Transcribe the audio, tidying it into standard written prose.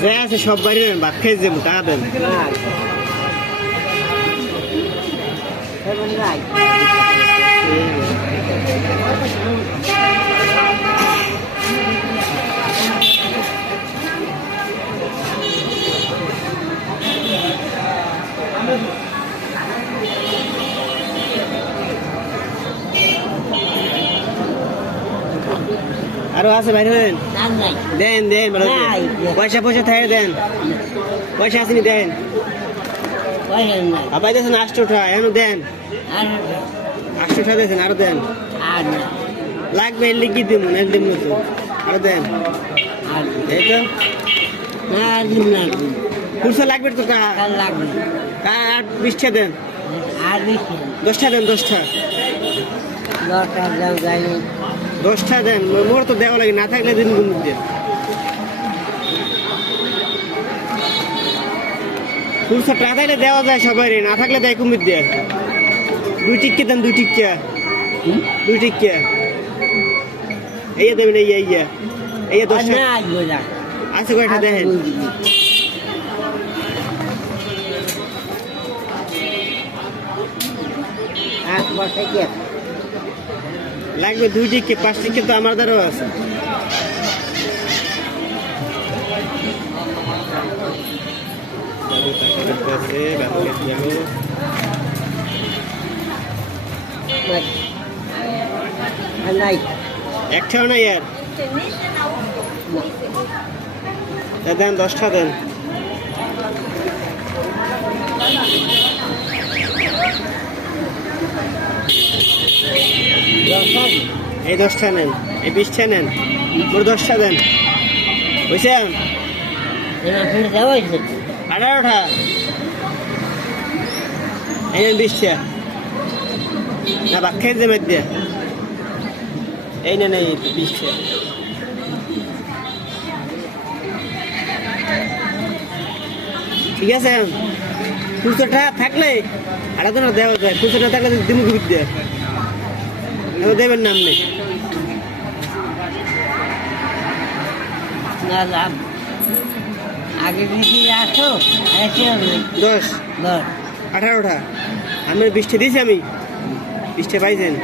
যে আছে সব বাড়ি নেন, ভাত খেয়ে যাবো, টাকা দেন। আরো আছে ভাই, দেন দেন পয়সা পয়সা থাকে দেন, পয়সা আসেনি দেন। আবার দেখেন 8 টাকা এখন দেন, 8 টাকা দেখেন আরো দেন। লাগবে লিখি দিব একদিন মতো, আরো দেন। এই তো খুচরা লাগবে তো, লাগবে 20 টাকা দেন, 10 টাকা দেন, 10 টাকা 10 টাকা দেন। মোর তো দেওয়া লাগে, না থাকলে দিন গুণ দিয়ে। খুচরা টাকা থাকলে দেওয়া যায় সবাই, না থাকলে দেয় কুমির দিয়ে। 2 টিক্কা দেন, 2 টিক্কা, 2 টিক্কা এই দেবেন। এই 10 টাকা আছে কয়টা দেখেন। লাগবে 2 টিক্কা, 5 টিক্কা তো আমার দ্বারাও আছে। একটাও নাই আর দেন, 10 টাকা দেন। এই 10 টাকা নেন, এই 20 টাকা নেন, মোর 10 টাকা দেন। বুঝছেন? 18 টাকা এই 20 টাকা না, ভাত খেয়ে দেবেন দিয়ে। এই নেন, এই 20 টাকা। ঠিক আছে, খুচরা থাকলে আর দেওয়া যায়, খুচরা থাকলে দিন ঘুর দিয়ে দেবেন নাম নেই। আগে 10 18 টাকা আমি 20 টাকা দিয়েছি, আমি 20 টাকা পাইছেন।